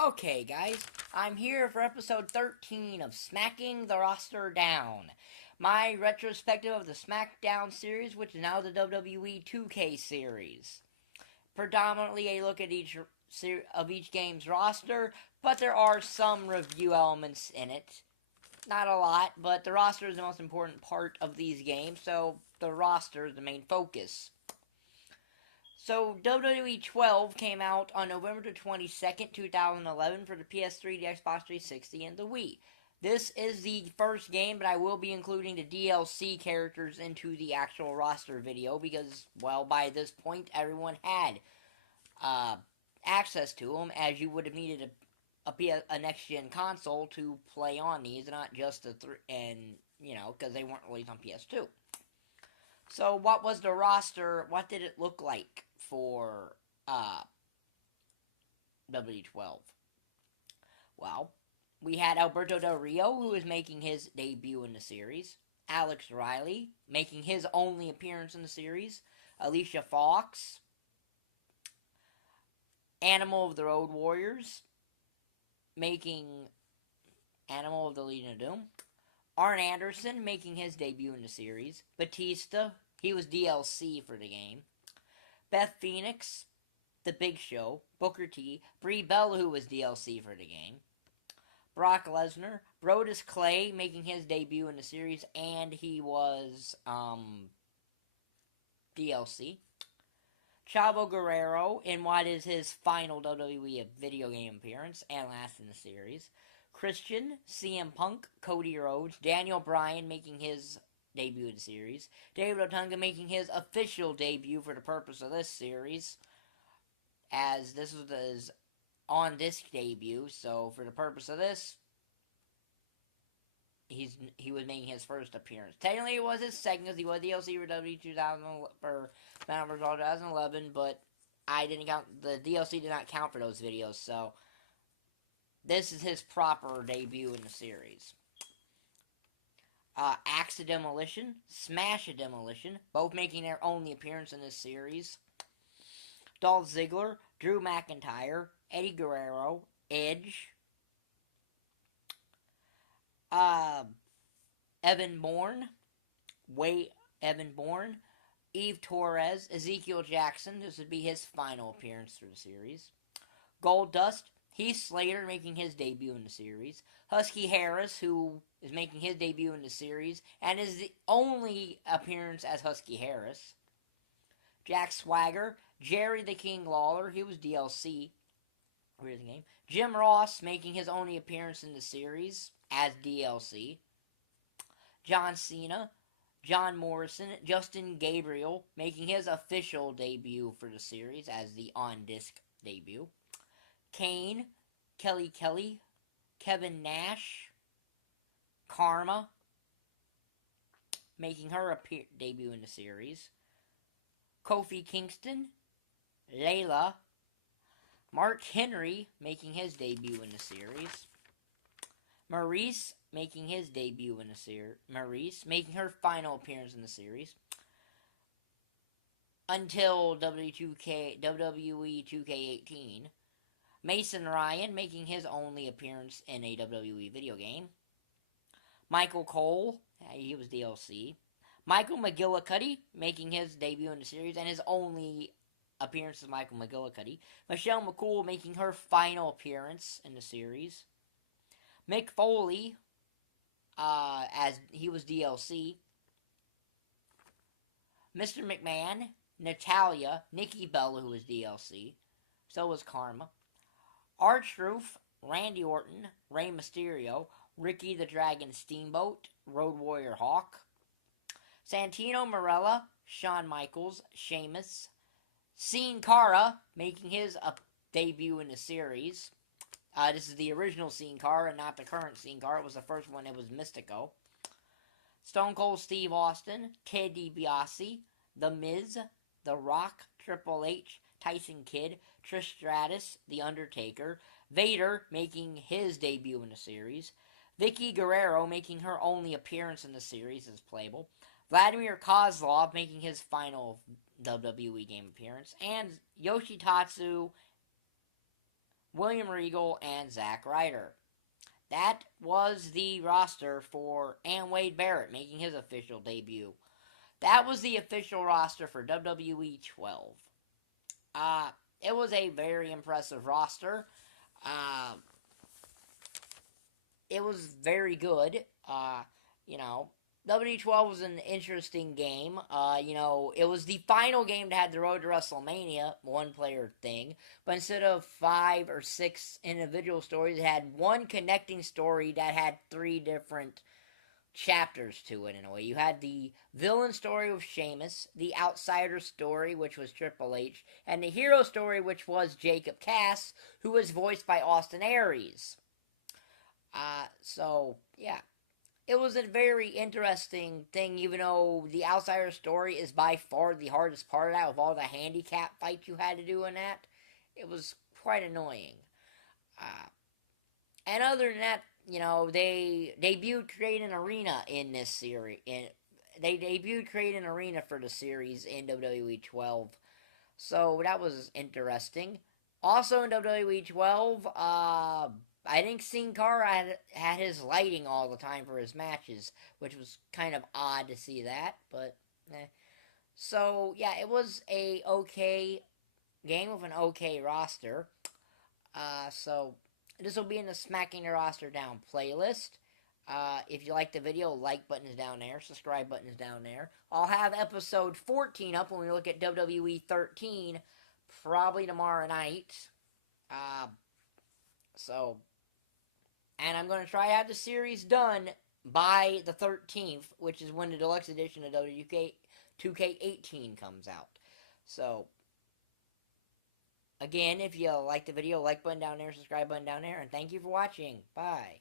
Okay, guys, I'm here for episode 13 of Smacking the Roster Down. My retrospective of the SmackDown series, which is now the WWE 2K series. Predominantly a look at each game's roster, but there are some review elements in it. Not a lot, but the roster is the most important part of these games, so the roster is the main focus. So, WWE 12 came out on November 22nd, 2011 for the PS3, the Xbox 360, and the Wii. This is the first game, but I will be including the DLC characters into the actual roster video because, well, by this point, everyone had access to them, as you would have needed a next-gen console to play on these, not just because they weren't released on PS2. So, what was the roster? What did it look like for W12? Well, we had Alberto Del Rio, who was making his debut in the series. Alex Riley, making his only appearance in the series. Alicia Fox. Animal of the Road Warriors, making Animal of the Legion of Doom. Arn Anderson, making his debut in the series. Batista, he was DLC for the game. Beth Phoenix, The Big Show, Booker T, Brie Bella, who was DLC for the game. Brock Lesnar, Brodus Clay, making his debut in the series, and he was DLC. Chavo Guerrero, in what is his final WWE video game appearance, and last in the series. Christian, CM Punk, Cody Rhodes, Daniel Bryan making his debut in the series, David Otunga making his official debut for the purpose of this series, as this was his on-disc debut, so for the purpose of this, he was making his first appearance. Technically, it was his second because he was DLC for WWE 2011, but I didn't count, the DLC did not count for those videos, so this is his proper debut in the series. Axe of Demolition, Smash of Demolition, both making their only appearance in this series. Dolph Ziggler, Drew McIntyre, Eddie Guerrero, Edge, Evan Bourne, Eve Torres, Ezekiel Jackson, this would be his final appearance for the series. Goldust, Heath Slater making his debut in the series. Husky Harris, who is making his debut in the series, and is the only appearance as Husky Harris. Jack Swagger, Jerry the King Lawler, he was DLC for the game. Jim Ross making his only appearance in the series as DLC. John Cena, John Morrison, Justin Gabriel making his official debut for the series as the on-disc debut. Kane, Kelly Kelly, Kevin Nash, Karma making her debut in the series. Kofi Kingston, Layla, Mark Henry making his debut in the series. Maurice making his debut in the series. Maurice making her final appearance in the series. Until WWE 2K18. Mason Ryan making his only appearance in a WWE video game. Michael Cole, he was DLC. Michael McGuillicutty making his debut in the series and his only appearance as Michael McGuillicutty. Michelle McCool making her final appearance in the series. Mick Foley, as he was DLC. Mr. McMahon, Natalia, Nikki Bella, who was DLC. So was Karma. R-Truth, Randy Orton, Rey Mysterio, Ricky the Dragon Steamboat, Road Warrior Hawk. Santino Marella, Shawn Michaels, Sheamus. Sin Cara making his debut in the series. This is the original Sin Cara, not the current Sin Cara. It was the first one. It was Mystico. Stone Cold Steve Austin, Ted DiBiase, The Miz, The Rock, Triple H, Tyson Kidd, Trish Stratus, The Undertaker, Vader making his debut in the series, Vicky Guerrero making her only appearance in the series as playable, Vladimir Kozlov making his final WWE game appearance, and Yoshitatsu William Regal, and Zack Ryder. That was the roster and Wade Barrett making his official debut. That was the official roster for WWE 12. It was a very impressive roster. It was very good. WWE12 was an interesting game. It was the final game to have the Road to WrestleMania one-player thing, but instead of 5 or 6 individual stories, it had one connecting story that had 3 different chapters to it in a way. You had the villain story with Sheamus, the outsider story, which was Triple H, and the hero story, which was Jacob Cass, who was voiced by Austin Aries. It was a very interesting thing, even though the outsider story is by far the hardest part of that, with all the handicap fights you had to do in that. It was quite annoying. And other than that, they debuted creating an arena in this series. They debuted creating an arena for the series in WWE 12. So that was interesting. Also in WWE 12, I think Sin Cara had his lighting all the time for his matches, which was kind of odd to see that, but So, yeah, it was a okay game with an okay roster. So, this will be in the Smacking the Roster Down playlist. If you like the video, like button is down there, subscribe button is down there. I'll have episode 14 up when we look at WWE 13, probably tomorrow night. And I'm going to try to have the series done by the 13th, which is when the deluxe edition of WK2K18 comes out. So, again, if you like the video, like button down there, subscribe button down there, and thank you for watching. Bye.